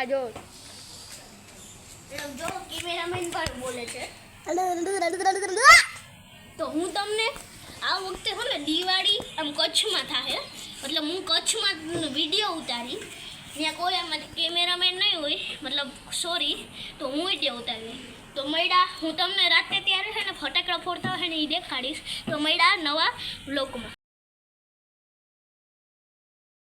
આ જો કેમેરામેન પર બોલે છે તો હું તમને આ વખતે હો ને દિવાળી આમ કચ્છમાં થાય મતલબ હું કચ્છમાં વિડીયો ઉતારી ત્યાં કોઈ આમ કેમેરામેન નહીં હોય મતલબ સોરી તો હું વિડીયો ઉતારી તો મળ્યા હું તમને રાતે ત્યારે છે ને ફટાકડા ફોડતા હોય ને એ દેખાડીશ તો મળ્યા નવા વ્લોગમાં